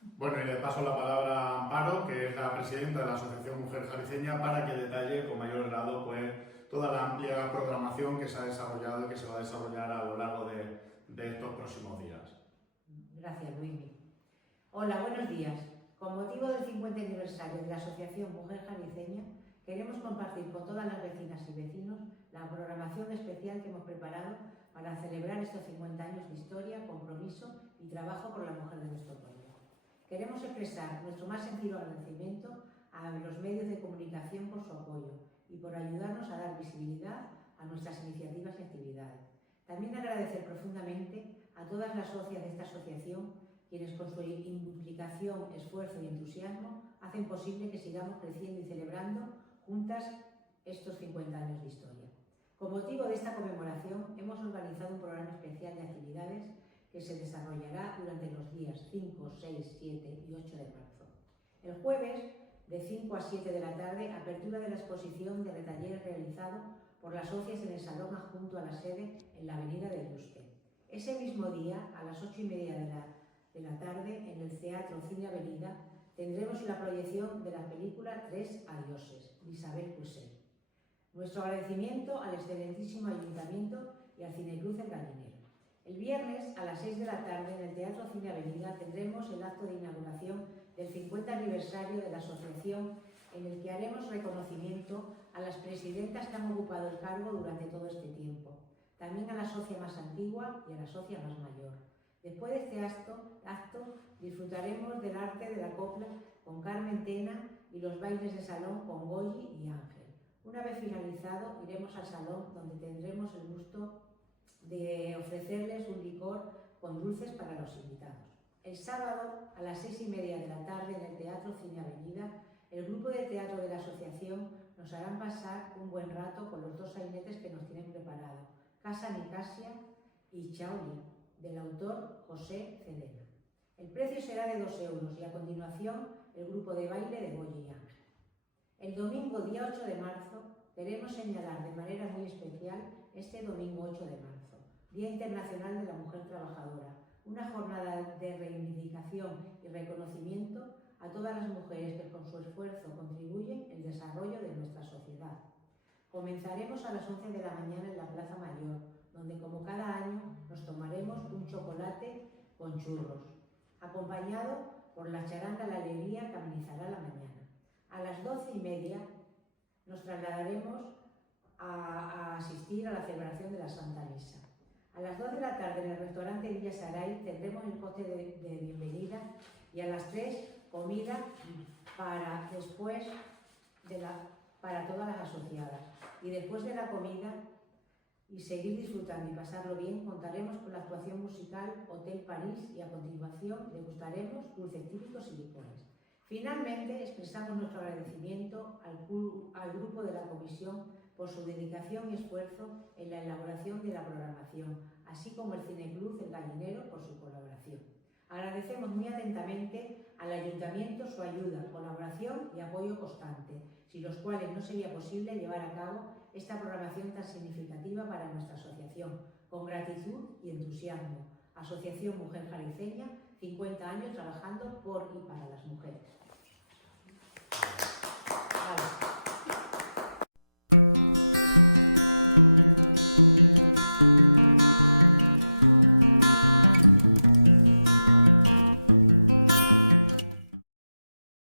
Bueno, y le paso la palabra a Amparo, que es la presidenta de la Asociación Mujer Jariceña, para que detalle con mayor grado pues, toda la amplia programación que se ha desarrollado y que se va a desarrollar a lo largo de estos próximos días. Gracias, Luis. Hola, buenos días. Con motivo del 50 aniversario de la Asociación Mujer Jariceña, queremos compartir con todas las vecinas y vecinos la programación especial que hemos preparado para celebrar estos 50 años de historia, compromiso y trabajo por la mujer de nuestro pueblo. Queremos expresar nuestro más sentido agradecimiento a los medios de comunicación por su apoyo y por ayudarnos a dar visibilidad a nuestras iniciativas y actividades. También agradecer profundamente a todas las socias de esta asociación, quienes con su implicación, esfuerzo y entusiasmo hacen posible que sigamos creciendo y celebrando juntas estos 50 años de historia. Con motivo de esta conmemoración hemos organizado un programa especial de actividades que se desarrollará durante los días 5, 6, 7 y 8 de marzo. El jueves, de 5 a 7 de la tarde, apertura de la exposición de taller realizado por las socias en el salón adjunto a la sede en la avenida de Yuste. Ese mismo día, a las 8:30 de la tarde, en el Teatro Cine Avenida, tendremos la proyección de la película Tres adioses, de Isabel Coixet. Nuestro agradecimiento al excelentísimo Ayuntamiento y al Cineclub El Gallinero. El viernes, a las 6 de la tarde, en el Teatro Cine Avenida, tendremos el acto de inauguración del 50 aniversario de la asociación, en el que haremos reconocimiento a las presidentas que han ocupado el cargo durante todo este tiempo, también a la socia más antigua y a la socia más mayor. Después de este acto disfrutaremos del arte de la copla con Carmen Tena y los bailes de salón con Goyi y Ángel. Una vez finalizado, iremos al salón, donde tendremos el gusto de ofrecerles un licor con dulces para los invitados. El sábado, a las 6:30 de la tarde, en el Teatro Cine Avenida, el grupo de teatro de la asociación nos harán pasar un buen rato con los dos sainetes que nos tienen preparado, Casa Nicasia y Chauli, del autor José Cedena. El precio será de 2 euros y a continuación el grupo de baile de Goyi y Ángel. El domingo, día 8 de marzo, queremos señalar de manera muy especial este domingo 8 de marzo, Día Internacional de la Mujer Trabajadora, una jornada de reivindicación y reconocimiento a todas las mujeres que con su esfuerzo contribuyen al desarrollo de nuestra sociedad. Comenzaremos a las 11 de la mañana en la Plaza Mayor, donde como cada año nos tomaremos un chocolate con churros, acompañado por la charanga La Alegría que amenizará la mañana. A las 12:30 nos trasladaremos a asistir a la celebración de la Santa Misa. A las 2 de la tarde en el restaurante Villa Saray tendremos el cóctel de bienvenida y a las 3 comida para todas las asociadas. Y después de la comida y seguir disfrutando y pasarlo bien, contaremos con la actuación musical Hotel París y a continuación degustaremos dulces típicos y licores. Finalmente, expresamos nuestro agradecimiento al grupo de la comisión por su dedicación y esfuerzo en la elaboración de la programación, así como el Cineclub El Gallinero por su colaboración. Agradecemos muy atentamente al Ayuntamiento su ayuda, colaboración y apoyo constante, sin los cuales no sería posible llevar a cabo esta programación tan significativa para nuestra asociación, con gratitud y entusiasmo. Asociación Mujer Jariceña, 50 años trabajando por y para las mujeres.